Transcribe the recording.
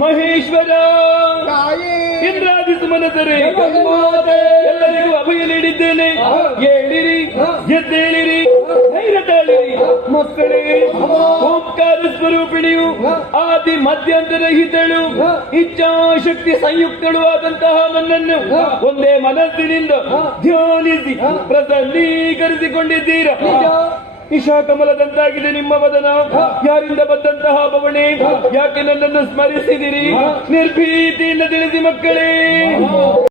ಮಹೇಶ್ವರ ಇಂದ್ರಾದಿ ಸುಮನಸರೇ ಎಲ್ಲರಿಗೂ ಅಭಯ ನೀಡಿದ್ದೇನೆ. ಹೇಳಿರಿ, ಎದ್ದೇಳಿರಿ, ಧೈರ್ಯ ತಾಳಿರಿ. ಮಕ್ಕಳೇ, ಓಂಕಾರ ಸ್ವರೂಪಿಣಿಯು ಆದಿ ಮಧ್ಯಂತರಹಿತಳು ಇಚ್ಛಾಶಕ್ತಿ ಸಂಯುಕ್ತಳು ಆದಂತಹ ನನ್ನನ್ನು ಒಂದೇ ಮನಸ್ಸಿನಿಂದ ಧ್ಯಾನಿಸಿ ಪ್ರಸನ್ನೀಕರಿಸಿಕೊಂಡಿದ್ದೀರ. ಇಶಾ ಕಮಲದಂತಾಗಿದೆ ನಿಮ್ಮ ವದನ. ಯಾರಿಂದ ಬಂದಂತಹ ಬವಣೆ? ಯಾಕೆ ನನ್ನನ್ನು ಸ್ಮರಿಸಿದಿರಿ? ನಿರ್ಭೀತಿಯಿಂದ ತಿಳಿಸಿ ಮಕ್ಕಳೇ.